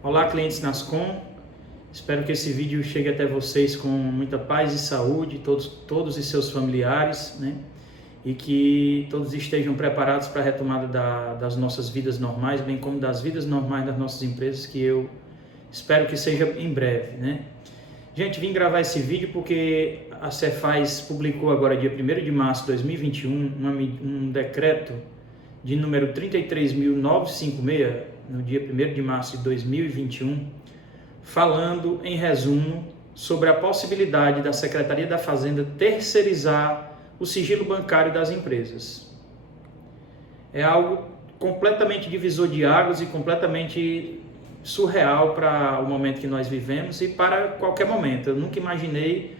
Olá, clientes Nascom. Espero que esse vídeo chegue até vocês com muita paz e saúde, todos e seus familiares, né? E que todos estejam preparados para a retomada das nossas vidas normais, bem como das vidas normais das nossas empresas, que eu espero que seja em breve, né? Gente, vim gravar esse vídeo porque a Cefaz publicou agora, dia 1º de março de 2021, um decreto de número 33.956, no dia 1º de março de 2021, falando, em resumo, sobre a possibilidade da Secretaria da Fazenda terceirizar o sigilo bancário das empresas. É algo completamente divisor de águas e completamente surreal para o momento que nós vivemos e para qualquer momento. Eu nunca imaginei,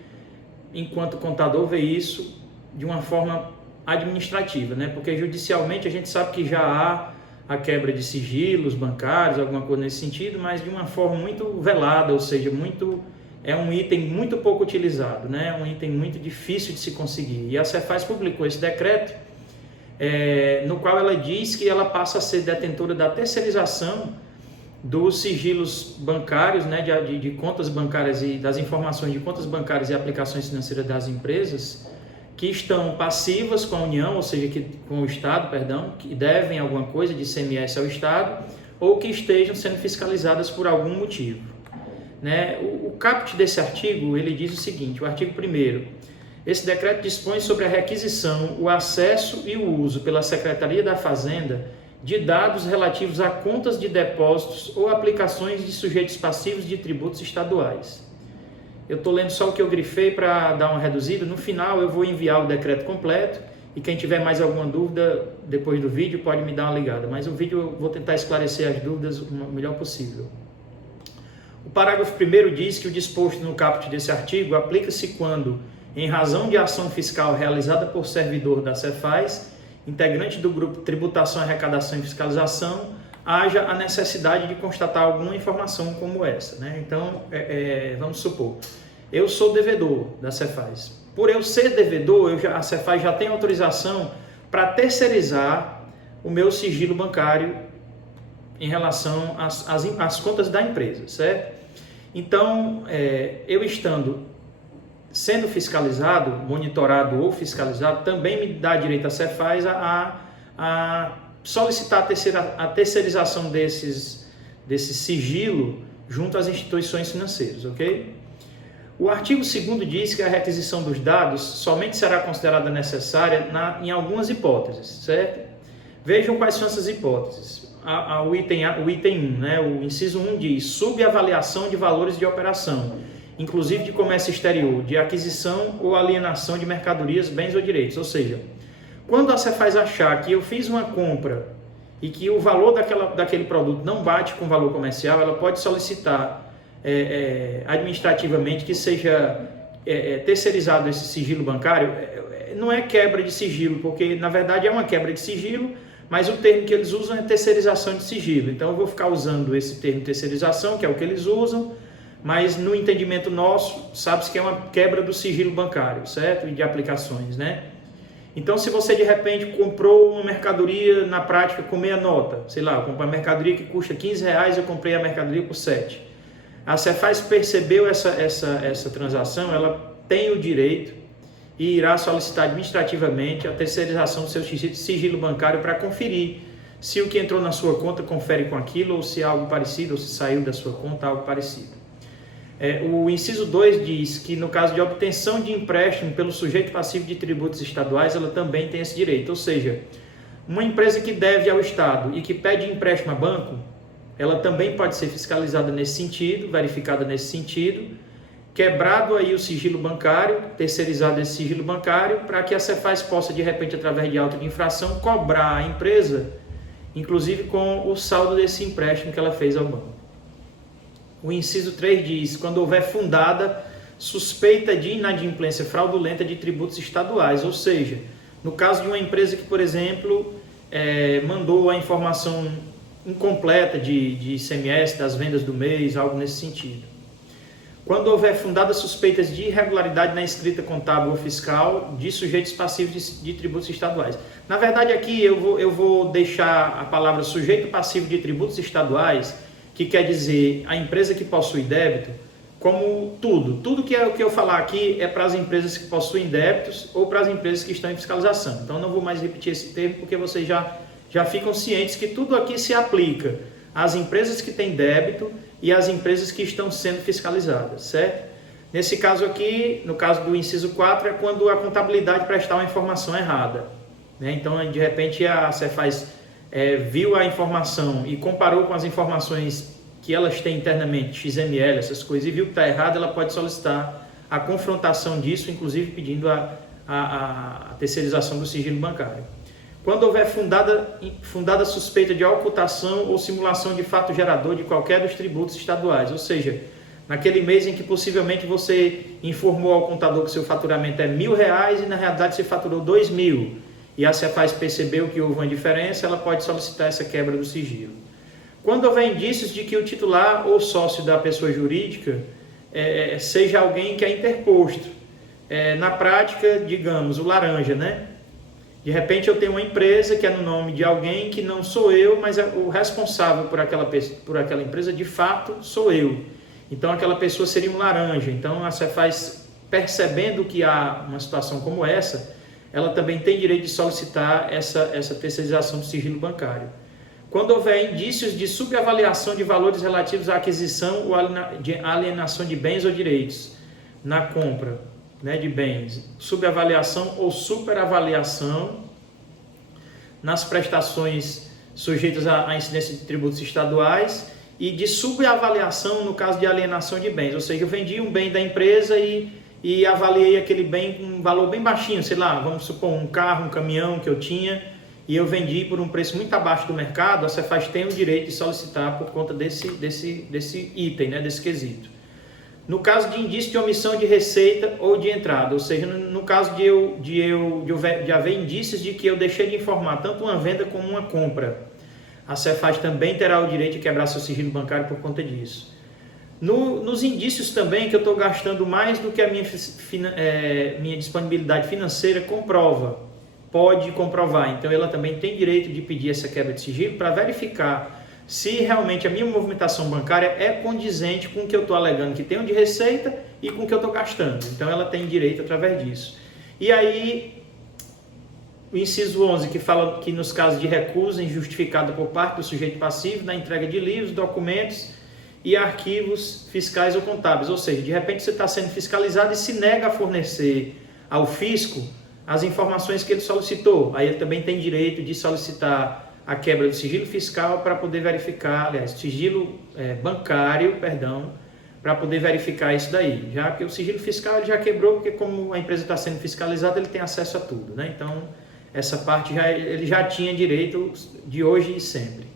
enquanto contador, ver isso de uma forma administrativa, né? Porque judicialmente a gente sabe que já há a quebra de sigilos bancários, alguma coisa nesse sentido, mas de uma forma muito velada, ou seja, é um item muito pouco utilizado, né? Um item muito difícil de se conseguir. E a Cefaz publicou esse decreto, no qual ela diz que ela passa a ser detentora da terceirização dos sigilos bancários, né? de contas bancárias e das informações de contas bancárias e aplicações financeiras das empresas que estão passivas com a União, ou seja, com o Estado, que devem alguma coisa de ICMS ao Estado, ou que estejam sendo fiscalizadas por algum motivo. Né? O caput desse artigo, ele diz o seguinte, o artigo 1º, esse decreto dispõe sobre a requisição, o acesso e o uso pela Secretaria da Fazenda de dados relativos a contas de depósitos ou aplicações de sujeitos passivos de tributos estaduais. Eu estou lendo só o que eu grifei para dar uma reduzida. No final eu vou enviar o decreto completo e quem tiver mais alguma dúvida depois do vídeo pode me dar uma ligada. Mas o vídeo eu vou tentar esclarecer as dúvidas o melhor possível. O parágrafo 1º diz que o disposto no caput desse artigo aplica-se quando, em razão de ação fiscal realizada por servidor da Cefaz, integrante do grupo Tributação, Arrecadação e Fiscalização, haja a necessidade de constatar alguma informação como essa, né? Então, vamos supor, eu sou devedor da Cefaz. Por eu ser devedor, a Cefaz já tem autorização para terceirizar o meu sigilo bancário em relação às contas da empresa, certo? Então, eu sendo fiscalizado, monitorado ou fiscalizado, também me dá direito a Cefaz a solicitar a terceirização desse sigilo junto às instituições financeiras, ok? O artigo 2º diz que a requisição dos dados somente será considerada necessária em algumas hipóteses, certo? Vejam quais são essas hipóteses. O item 1, né? O inciso 1 diz subavaliação de valores de operação, inclusive de comércio exterior, de aquisição ou alienação de mercadorias, bens ou direitos, ou seja, quando a Cefaz achar que eu fiz uma compra e que o valor daquele produto não bate com o valor comercial, ela pode solicitar administrativamente que seja terceirizado esse sigilo bancário. Não é quebra de sigilo, porque na verdade é uma quebra de sigilo, mas o termo que eles usam é terceirização de sigilo. Então eu vou ficar usando esse termo terceirização, que é o que eles usam, mas no entendimento nosso, sabe-se que é uma quebra do sigilo bancário, certo? E de aplicações, né? Então, se você de repente comprou uma mercadoria na prática com meia nota, sei lá, eu comprei uma mercadoria que custa R$15, eu comprei a mercadoria por 7. A Cefaz percebeu essa transação, ela tem o direito e irá solicitar administrativamente a terceirização do seu sigilo bancário para conferir se o que entrou na sua conta confere com aquilo, ou se é algo parecido, ou se saiu da sua conta algo parecido. O inciso 2 diz que no caso de obtenção de empréstimo pelo sujeito passivo de tributos estaduais, ela também tem esse direito, ou seja, uma empresa que deve ao Estado e que pede empréstimo a banco, ela também pode ser fiscalizada nesse sentido, verificada nesse sentido, quebrado aí o sigilo bancário, terceirizado esse sigilo bancário, para que a Cefaz possa, de repente, através de auto de infração, cobrar a empresa, inclusive com o saldo desse empréstimo que ela fez ao banco. O inciso 3 diz, quando houver fundada suspeita de inadimplência fraudulenta de tributos estaduais, ou seja, no caso de uma empresa que, por exemplo, mandou a informação incompleta de ICMS, das vendas do mês, algo nesse sentido. Quando houver fundada suspeitas de irregularidade na escrita contábil ou fiscal de sujeitos passivos de tributos estaduais. Na verdade, aqui eu vou deixar a palavra sujeito passivo de tributos estaduais, que quer dizer a empresa que possui débito, como tudo que eu falar aqui é para as empresas que possuem débitos ou para as empresas que estão em fiscalização. Então não vou mais repetir esse termo porque vocês já ficam cientes que tudo aqui se aplica às empresas que têm débito e às empresas que estão sendo fiscalizadas, certo? Nesse caso aqui, no caso do inciso 4, é quando a contabilidade prestar uma informação errada, né? Então, de repente, a Cefaz viu a informação e comparou com as informações que elas têm internamente, XML, essas coisas, e viu que está errado, ela pode solicitar a confrontação disso, inclusive pedindo a terceirização do sigilo bancário. Quando houver fundada suspeita de ocultação ou simulação de fato gerador de qualquer dos tributos estaduais, ou seja, naquele mês em que possivelmente você informou ao contador que seu faturamento é R$1.000 e na realidade você faturou R$2.000 e a Cefaz percebeu que houve uma diferença, ela pode solicitar essa quebra do sigilo. Quando houver indícios de que o titular ou sócio da pessoa jurídica seja alguém que é interposto, na prática, digamos, o laranja, né? De repente eu tenho uma empresa que é no nome de alguém que não sou eu, mas o responsável por aquela empresa de fato sou eu. Então aquela pessoa seria um laranja. Então a Cefaz, percebendo que há uma situação como essa, ela também tem direito de solicitar essa terceirização do sigilo bancário. Quando houver indícios de subavaliação de valores relativos à aquisição ou alienação de bens ou direitos na compra, né, de bens, subavaliação ou superavaliação nas prestações sujeitas à incidência de tributos estaduais e de subavaliação no caso de alienação de bens, ou seja, eu vendi um bem da empresa e avaliei aquele bem com um valor bem baixinho, sei lá, vamos supor um carro, um caminhão que eu tinha e eu vendi por um preço muito abaixo do mercado, a Cefaz tem o direito de solicitar por conta desse item, né, desse quesito. No caso de indício de omissão de receita ou de entrada, ou seja, no caso de haver indícios de que eu deixei de informar tanto uma venda como uma compra, a Cefaz também terá o direito de quebrar seu sigilo bancário por conta disso. Nos indícios também que eu estou gastando mais do que a minha disponibilidade financeira comprova, pode comprovar, então ela também tem direito de pedir essa quebra de sigilo para verificar se realmente a minha movimentação bancária é condizente com o que eu estou alegando que tenho de receita e com o que eu estou gastando. Então ela tem direito através disso. E aí, o inciso 11, que fala que nos casos de recusa injustificada por parte do sujeito passivo na entrega de livros, documentos e arquivos fiscais ou contábeis. Ou seja, de repente você está sendo fiscalizado e se nega a fornecer ao fisco as informações que ele solicitou. Aí ele também tem direito de solicitar a quebra do sigilo fiscal para poder verificar, aliás, sigilo bancário, perdão, para poder verificar isso daí. Já que o sigilo fiscal ele já quebrou, porque como a empresa está sendo fiscalizada, ele tem acesso a tudo, né? Então, essa parte ele já tinha direito de hoje e sempre.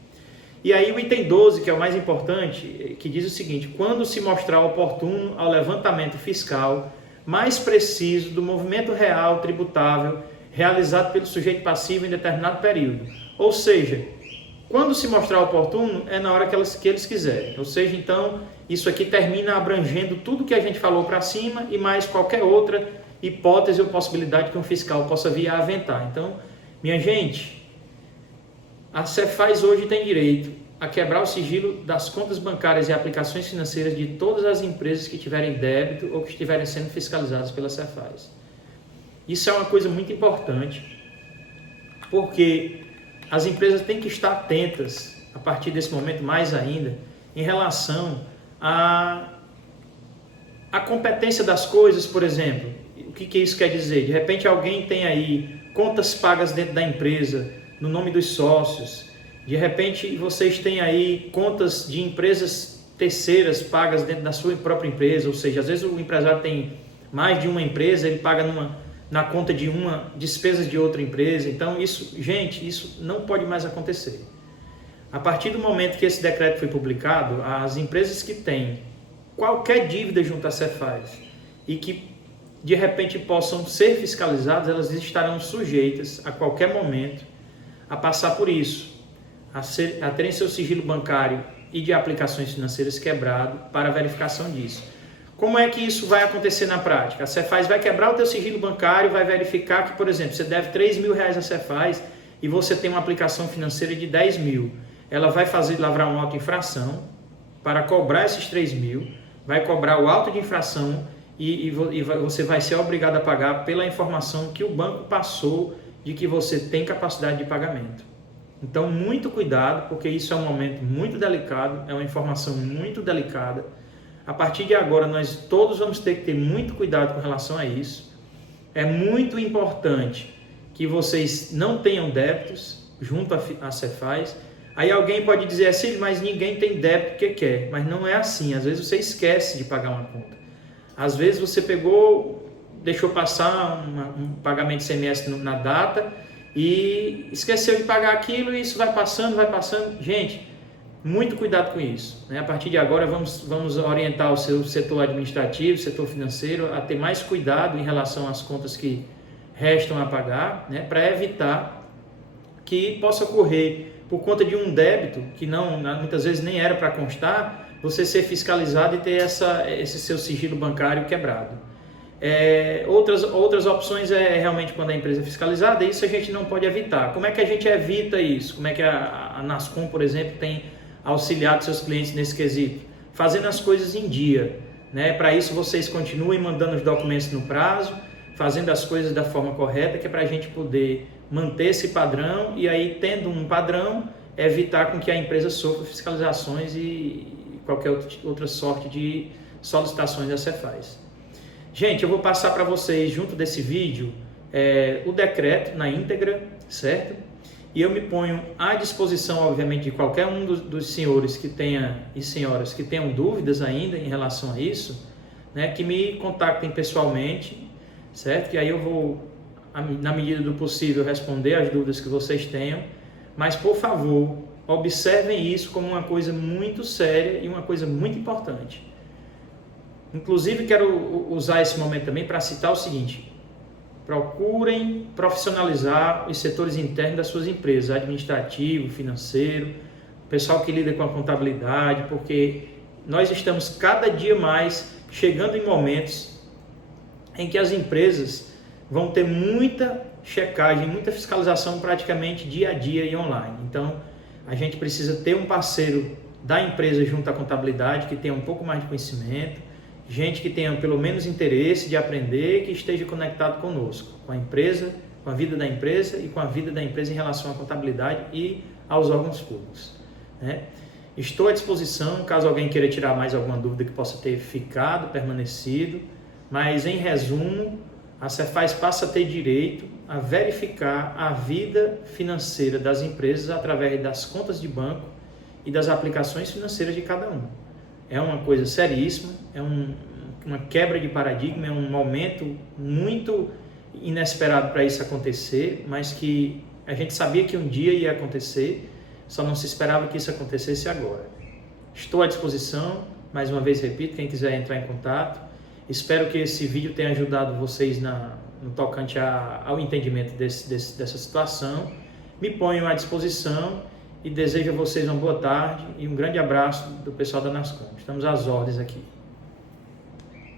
E aí o item 12, que é o mais importante, que diz o seguinte: quando se mostrar oportuno ao levantamento fiscal mais preciso do movimento real tributável realizado pelo sujeito passivo em determinado período. Ou seja, quando se mostrar oportuno, é na hora que eles quiserem. Ou seja, então, isso aqui termina abrangendo tudo que a gente falou para cima e mais qualquer outra hipótese ou possibilidade que um fiscal possa vir a aventar. Então, minha gente, a Cefaz hoje tem direito a quebrar o sigilo das contas bancárias e aplicações financeiras de todas as empresas que tiverem débito ou que estiverem sendo fiscalizadas pela Cefaz. Isso é uma coisa muito importante, porque as empresas têm que estar atentas, a partir desse momento mais ainda, em relação à competência das coisas, por exemplo. O que isso quer dizer? De repente alguém tem aí contas pagas dentro da empresa, no nome dos sócios. De repente vocês têm aí contas de empresas terceiras pagas dentro da sua própria empresa, ou seja, às vezes o empresário tem mais de uma empresa, ele paga na conta de uma, despesas de outra empresa. Então, gente, isso não pode mais acontecer. A partir do momento que esse decreto foi publicado, as empresas que têm qualquer dívida junto à Cefaz e que, de repente, possam ser fiscalizadas, elas estarão sujeitas, a qualquer momento, a passar por isso, a terem seu sigilo bancário e de aplicações financeiras quebrado para verificação disso. Como é que isso vai acontecer na prática? A Cefaz vai quebrar o teu sigilo bancário, vai verificar que, por exemplo, você deve R$3.000 a Cefaz e você tem uma aplicação financeira de 10 mil. Ela vai lavrar uma auto-infração, para cobrar esses 3 mil, vai cobrar o auto de infração e você vai ser obrigado a pagar pela informação que o banco passou de que você tem capacidade de pagamento. Então, muito cuidado, porque isso é um momento muito delicado, é uma informação muito delicada. A partir de agora, nós todos vamos ter que ter muito cuidado com relação a isso. É muito importante que vocês não tenham débitos junto à Cefaz. Aí alguém pode dizer assim, mas ninguém tem débito porque quer. Mas não é assim. Às vezes você esquece de pagar uma conta. Às vezes você deixou passar um pagamento de ICMS na data e esqueceu de pagar aquilo e isso vai passando. Gente, muito cuidado com isso, né? A partir de agora vamos orientar o seu setor administrativo, setor financeiro a ter mais cuidado em relação às contas que restam a pagar, né? Para evitar que possa ocorrer, por conta de um débito que muitas vezes nem era para constar, você ser fiscalizado e ter esse seu sigilo bancário quebrado. Outras opções é realmente quando a empresa é fiscalizada, isso a gente não pode evitar. Como é que a gente evita isso? Como é que a Nascom, por exemplo, tem auxiliado seus clientes nesse quesito? Fazendo as coisas em dia, né? Para isso vocês continuem mandando os documentos no prazo, fazendo as coisas da forma correta, que é para a gente poder manter esse padrão e aí, tendo um padrão, evitar com que a empresa sofra fiscalizações e qualquer outra sorte de solicitações da Cefaz. Gente, eu vou passar para vocês, junto desse vídeo, o decreto na íntegra, certo? E eu me ponho à disposição, obviamente, de qualquer um dos senhores e senhoras que tenham dúvidas ainda em relação a isso, né, que me contactem pessoalmente, certo? Que aí eu vou, na medida do possível, responder as dúvidas que vocês tenham, mas, por favor, observem isso como uma coisa muito séria e uma coisa muito importante. Inclusive, quero usar esse momento também para citar o seguinte: procurem profissionalizar os setores internos das suas empresas, administrativo, financeiro, pessoal que lida com a contabilidade, porque nós estamos cada dia mais chegando em momentos em que as empresas vão ter muita checagem, muita fiscalização praticamente dia a dia e online. Então, a gente precisa ter um parceiro da empresa junto à contabilidade que tenha um pouco mais de conhecimento, gente que tenha pelo menos interesse de aprender, que esteja conectado conosco, com a empresa, com a vida da empresa e com a vida da empresa em relação à contabilidade e aos órgãos públicos, né? Estou à disposição, caso alguém queira tirar mais alguma dúvida que possa ter permanecido, mas em resumo, a Cefaz passa a ter direito a verificar a vida financeira das empresas através das contas de banco e das aplicações financeiras de cada um. É uma coisa seríssima, é uma quebra de paradigma, é um momento muito inesperado para isso acontecer, mas que a gente sabia que um dia ia acontecer, só não se esperava que isso acontecesse agora. Estou à disposição, mais uma vez repito, quem quiser entrar em contato. Espero que esse vídeo tenha ajudado vocês no tocante ao entendimento dessa situação. Me ponho à disposição e desejo a vocês uma boa tarde e um grande abraço do pessoal da Nascom. Estamos às ordens aqui.